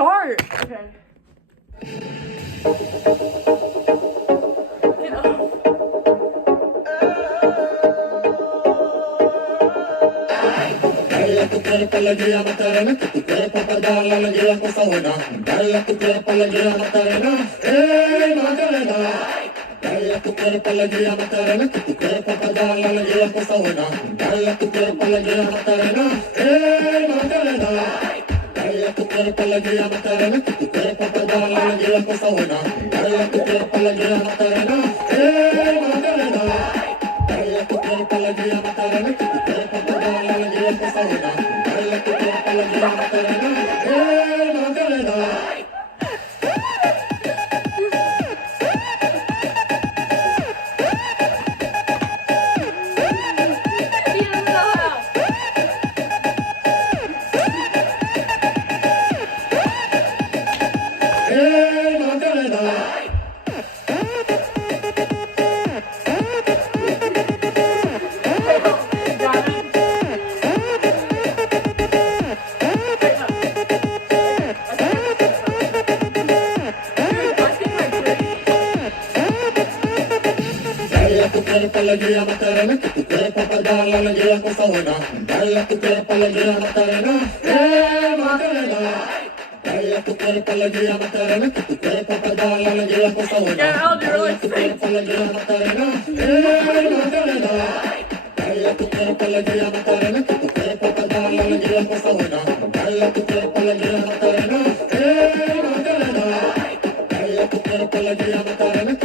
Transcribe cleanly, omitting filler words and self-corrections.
start. Okay. Get up. Dale tu cuerpo alegría Macarena, que tu cuerpo para dar la alegría cosa buena. Dale tu cuerpo alegría Macarena, Macarena. Dale tu cuerpo alegría Macarena, que tu cuerpo para dar la alegría cosa buena. Dale tu cuerpo alegría Macarena, Macarena. Dale tu cuerpo alegría Macarena, que tu cuerpo para dar la alegría cosa buena. Dale tu cuerpo alegría Macarena, Macarena. Dale tu cuerpo alegría Macarena, que tu cuerpo para dar la alegría cosa buena. Dale tu cuerpo alegría Macarena, Macarena. He doesn't know how. Macarena. Got him. Wait, no. Dude, I think I'm pretty. Dale tu cuerpo alegría Macarena, que tu cuerpo para dar la alegría cosa buena. Dale tu cuerpo alegría Macarena, Macarena. Dale tu cuerpo alegría Macarena, que tu cuerpo para dar la alegría cosa buena. Yeah, I'll do really Dale tu cuerpo alegría Macarena, Macarena. Dale tu cuerpo alegría Macarena, que tu cuerpo para dar la alegría cosa buena. Dale tu cuerpo alegría Macarena, Macarena. Dale tu cuerpo alegría Macarena.